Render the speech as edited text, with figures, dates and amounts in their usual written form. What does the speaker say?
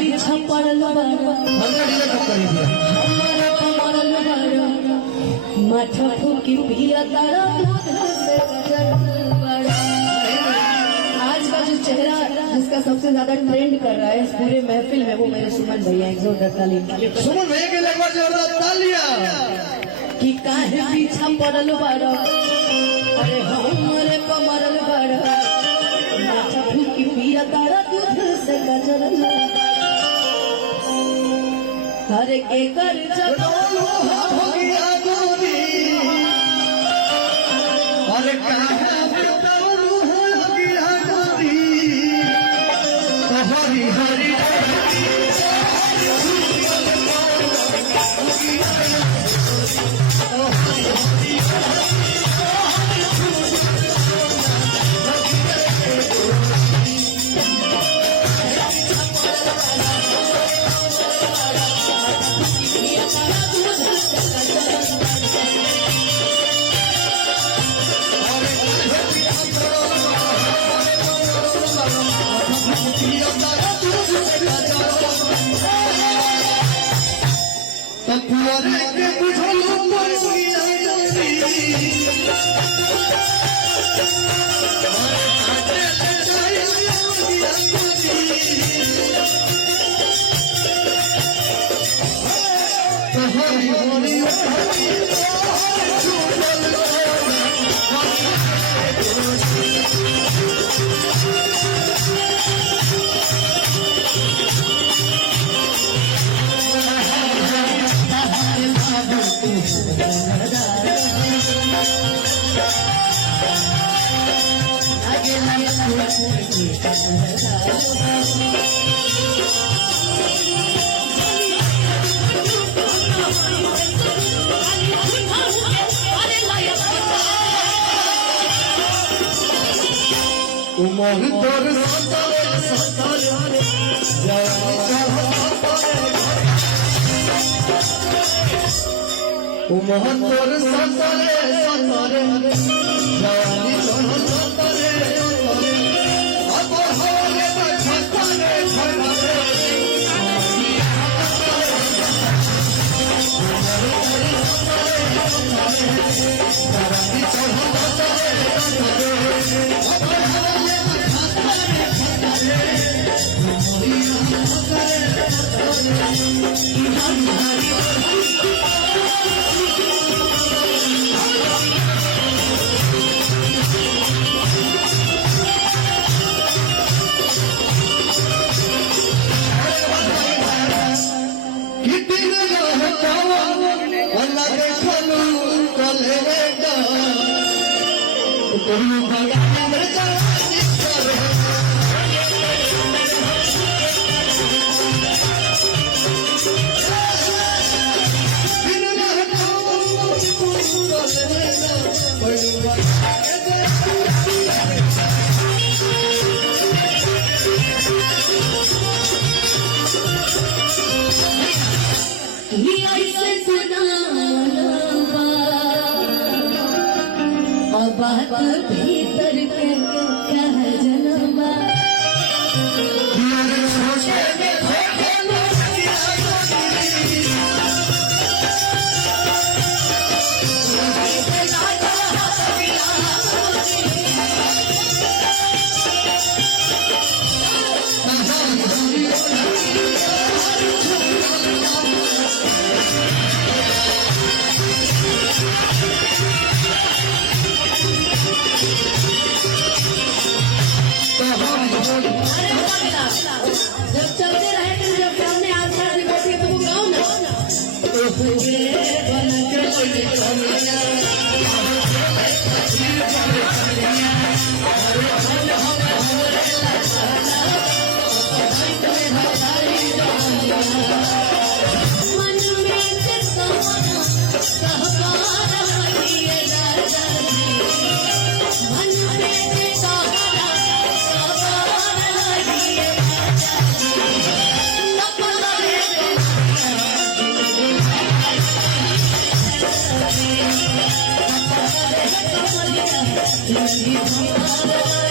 पीछा पड़ल माथा फूकी पिया तारा। आज का जो चेहरा जिसका सबसे ज्यादा ट्रेंड कर रहा है इस पूरे महफिल में वो मेरे सुमन भैया। एक जोरदार ताली सुमन भैया के लिए जोरदार तालियां। कि काहे पीछा पड़ल बाड़ा, अरे हमरे कमरल बाड़ा, माथा फूकी पिया तारा दूध से गजरल। हर के कर जगलो हो गया गोरी, अरे कहाँ बिताऊं हो गया गोरी, हरी हरी तपुआरे के बुझलो पड़िया उमर तोर उमर तोर सतरे सतरे जवानी चढ़ सतरे अब होले छतरे छतरे जवानी चढ़ सतरे बात भीतर के कह जनमा जब चलते रहे थे जब सामने आसपास बैठे तो वो गाओ ना मन में रंगी भंडार